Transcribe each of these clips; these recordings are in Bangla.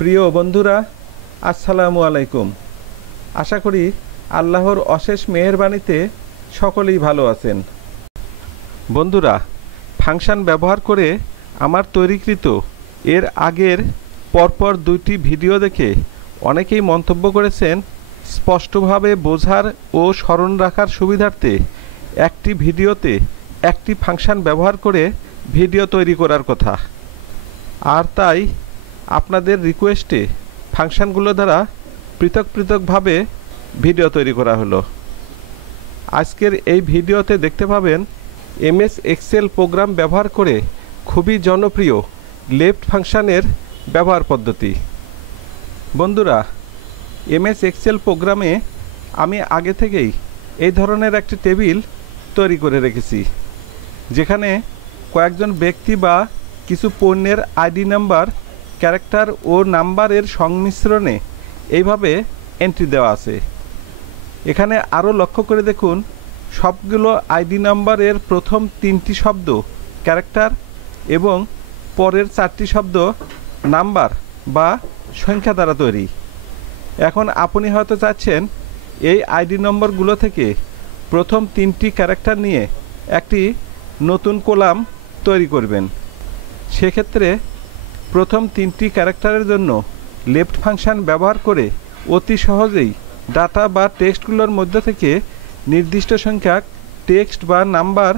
প্রিয় বন্ধুরা, আসসালামু আলাইকুম। আশা করি আল্লাহর অশেষ মেহেরবানিতে সকলেই ভালো আছেন। বন্ধুরা, ফাংশন ব্যবহার করে আমার তৈরিকৃত এর আগের পরপর দুইটি ভিডিও দেখে অনেকেই মন্তব্য করেছেন স্পষ্টভাবে বোঝার ও স্মরণ রাখার সুবিধার্থে একটি ভিডিওতে একটি ফাংশন ব্যবহার করে ভিডিও তৈরি করার কথা। আর তাই আপনাদের রিকোয়েস্টে ফাংশনগুলো দ্বারা পৃথক পৃথকভাবে ভিডিও তৈরি করা হলো। আজকের এই ভিডিওতে দেখতে পাবেন এমএস এক্সেল প্রোগ্রাম ব্যবহার করে খুবই জনপ্রিয় লেফট ফাংশনের ব্যবহার পদ্ধতি। বন্ধুরা, এমএস এক্সেল প্রোগ্রামে আমি আগে থেকেই এই ধরনের একটি টেবিল তৈরি করে রেখেছি, যেখানে কয়েকজন ব্যক্তি বা কিছু পণ্যের আইডি নাম্বার, ক্যারেক্টার ও নাম্বারের সংমিশ্রণে এইভাবে এন্ট্রি দেওয়া আছে। এখানে আরও লক্ষ্য করে দেখুন, সবগুলো আইডি নাম্বারের প্রথম 3টি শব্দ ক্যারেক্টার এবং পরের 4টি শব্দ নাম্বার বা সংখ্যা দ্বারা তৈরি। এখন আপনি হয়তো চাচ্ছেন এই আইডি নম্বরগুলো থেকে প্রথম 3টি ক্যারেক্টার নিয়ে একটি নতুন কলাম তৈরি করবেন। সেক্ষেত্রে প্রথম 3টি ক্যারেক্টারের জন্য লেফট ফাংশন ব্যবহার করে অতি সহজেই ডাটা বা টেক্সটগুলোর মধ্যে থেকে নির্দিষ্ট সংখ্যক টেক্সট বা নাম্বার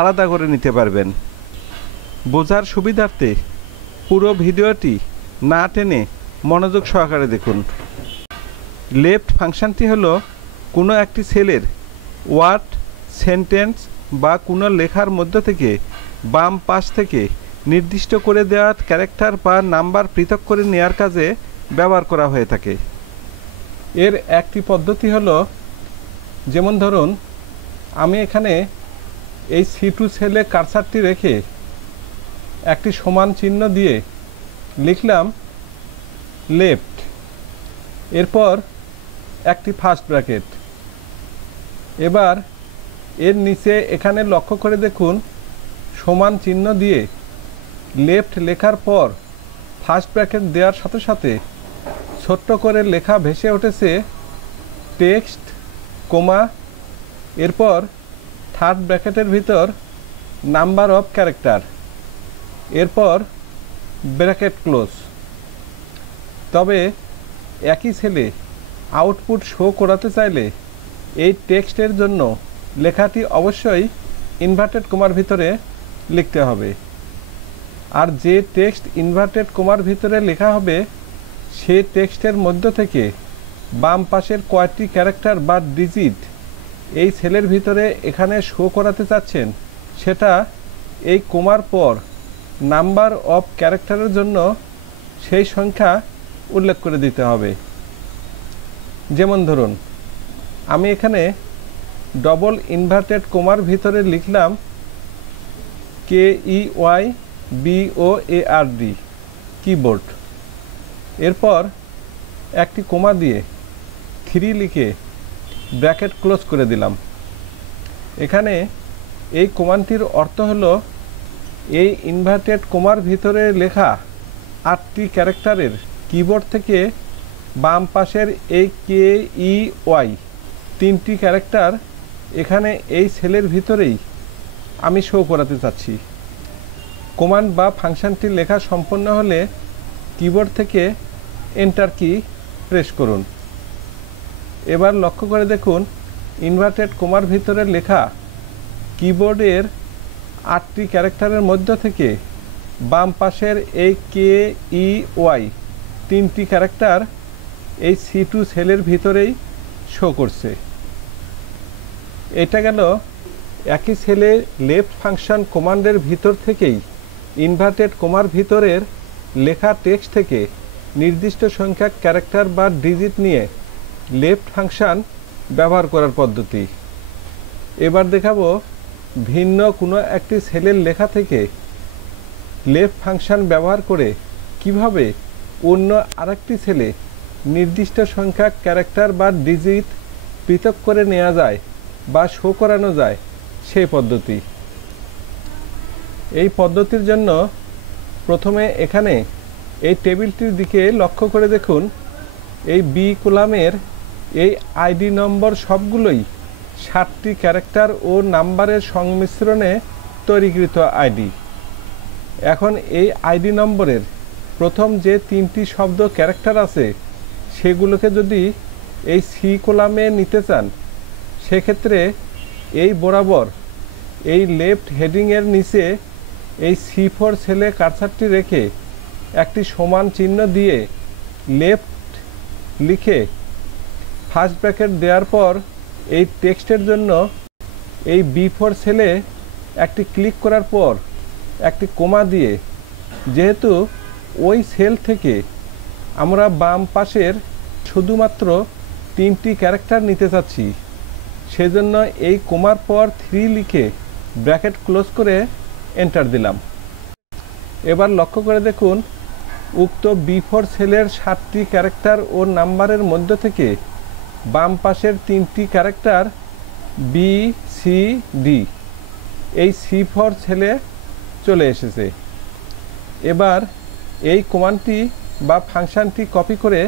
আলাদা করে নিতে পারবেন। বোঝার সুবিধার্থে পুরো ভিডিওটি না টেনে মনোযোগ সহকারে দেখুন। লেফট ফাংশনটি হলো কোনো একটি সেলের ওয়ার্ড, সেন্টেন্স বা কোনো লেখার মধ্য থেকে বাম পাশ থেকে নির্দিষ্ট করে দেওয়া ক্যারেক্টার বা নাম্বার পৃথক করে নেওয়ার কাজে ব্যবহার করা হয়ে থাকে। এর একটি পদ্ধতি হলো, যেমন ধরুন আমি এখানে এই C2 সেলে কার্সারটি রেখে একটি সমান চিহ্ন দিয়ে লিখলাম লেফট, এরপর একটি ফার্স্ট ব্র্যাকেট। এবার এর নিচে এখানে লক্ষ্য করে দেখুন, সমান চিহ্ন দিয়ে লেফট লেখার পর ফার্স্ট ব্র্যাকেট দেওয়ার সাথে সাথে ছোট্ট করে লেখা ভেসে উঠেছে টেক্সট, কোমা, এরপর থার্ড ব্র্যাকেটের ভিতর নাম্বার অফ ক্যারেক্টার, এরপর ব্র্যাকেট ক্লোজ। তবে একই সেলে আউটপুট শো করাতে চাইলে এই টেক্সটের জন্য লেখাটি অবশ্যই ইনভার্টেড কোমার ভিতরে লিখতে হবে। আর যে টেক্সট ইনভার্টেড কোমার ভিতরে লেখা হবে সে টেক্সটের মধ্য থেকে বাম পাশের কয়টি ক্যারেক্টার বা ডিজিট এই সেলের ভিতরে এখানে শো করাতে চাচ্ছেন সেটা এই কোমার পর নাম্বার অফ ক্যারেক্টারের জন্য সেই সংখ্যা উল্লেখ করে দিতে হবে। যেমন ধরুন আমি এখানে ডবল ইনভার্টেড কোমার ভিতরে লিখলাম KEYBOARD কিবোর্ড, এরপর একটি কোমা দিয়ে 3 লিখে ব্র্যাকেট ক্লোজ করে দিলাম। এখানে এই কমান্ডটির অর্থ হলো এই ইনভার্টেড কোমার ভিতরে লেখা 8টি ক্যারেক্টারের কিবোর্ড থেকে বাম পাশের এই KEY 3টি ক্যারেক্টার এখানে এই সেলের ভিতরেই আমি শো করাতে চাচ্ছি। কমান্ড বা ফাংশনটি লেখা সম্পন্ন হলে কিবোর্ড থেকে এন্টার কি প্রেস করুন। এবার লক্ষ্য করে দেখুন, ইনভার্টেড কোমার ভিতরে লেখা কিবোর্ডের 8টি ক্যারেক্টারের মধ্য থেকে বাম পাশের এই KEY 3টি ক্যারেক্টার এই C2 সেলের ভিতরেই শো করছে। এটা গেল একই সেলে লেফট ফাংশন কমান্ডের ভিতর থেকেই ইনভার্টেড কোমার ভিতরের লেখা টেক্সট থেকে নির্দিষ্ট সংখ্যক ক্যারেক্টার বা ডিজিট নিয়ে লেফট ফাংশন ব্যবহার করার পদ্ধতি। এবার দেখাবো ভিন্ন কোনো একটি সেলের লেখা থেকে লেফট ফাংশন ব্যবহার করে কিভাবে অন্য আরেকটি সেলে নির্দিষ্ট সংখ্যক ক্যারেক্টার বা ডিজিট পৃথক করে নেওয়া যায় বা শো করানো যায় সেই পদ্ধতি। এই পদ্ধতির জন্য প্রথমে এখানে এই টেবিলটির দিকে লক্ষ্য করে দেখুন, এই বি কলামের এই আইডি নম্বর সবগুলোই 7টি ক্যারেক্টার ও নাম্বারের সংমিশ্রণে তৈরিকৃত আইডি। এখন এই আইডি নম্বরের প্রথম যে 3টি শব্দ ক্যারেক্টার আছে সেগুলোকে যদি এই সি কলামে নিতে চান, সেক্ষেত্রে এই বরাবর এই লেফট হেডিংয়ের নিচে এই C4 সেলে কার্সারটি রেখে একটি সমান চিহ্ন দিয়ে লেফট লিখে ফার্স্ট ব্র্যাকেট দেওয়ার পর এই টেক্সটের জন্য এই B4 সেলে একটি ক্লিক করার পর একটি কোমা দিয়ে, যেহেতু ওই সেল থেকে আমরা বাম পাশের শুধুমাত্র 3টি ক্যারেক্টার নিতে চাচ্ছি, সেজন্য এই কোমার পর 3 লিখে ব্র্যাকেট ক্লোজ করে এন্টার দিলাম। এবার লক্ষ্য করে দেখুন, উক্ত B4 সেলের 7টি ক্যারেক্টার ও নাম্বারের মধ্য থেকে বাম পাশের 3টি ক্যারেক্টার BCD এই C4 সেলে চলে এসেছে। এবার এই কমান্ডটি বা ফাংশনটি কপি করে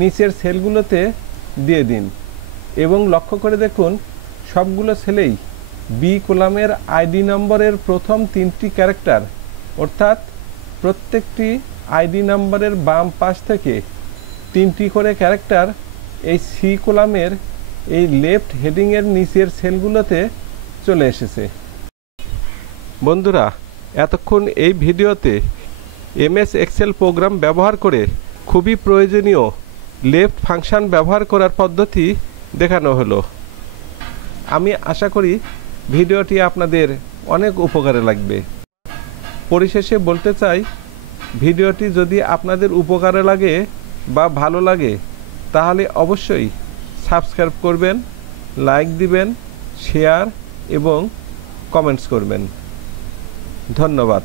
নিচের সেলগুলোতে দিয়ে দিন এবং লক্ষ্য করে দেখুন সবগুলো সেলেই বি কলামের আইডি নম্বরের প্রথম 3টি ক্যারেক্টার, অর্থাৎ প্রত্যেকটি আইডি নম্বরের বাম পাশ থেকে 3টি করে ক্যারেক্টার এই সি কলামের এই লেফট হেডিংয়ের নিচের সেলগুলোতে চলে এসেছে। বন্ধুরা, এতক্ষণ এই ভিডিওতে MS এক্সেল প্রোগ্রাম ব্যবহার করে খুবই প্রয়োজনীয় লেফট ফাংশন ব্যবহার করার পদ্ধতি দেখানো হলো। আমি আশা করি ভিডিওটি আপনাদের অনেক উপকারে লাগবে। পরিশেষে বলতে চাই, ভিডিওটি যদি আপনাদের উপকারে লাগে বা ভালো লাগে তাহলে অবশ্যই সাবস্ক্রাইব করবেন, লাইক দিবেন, শেয়ার এবং কমেন্টস করবেন। ধন্যবাদ।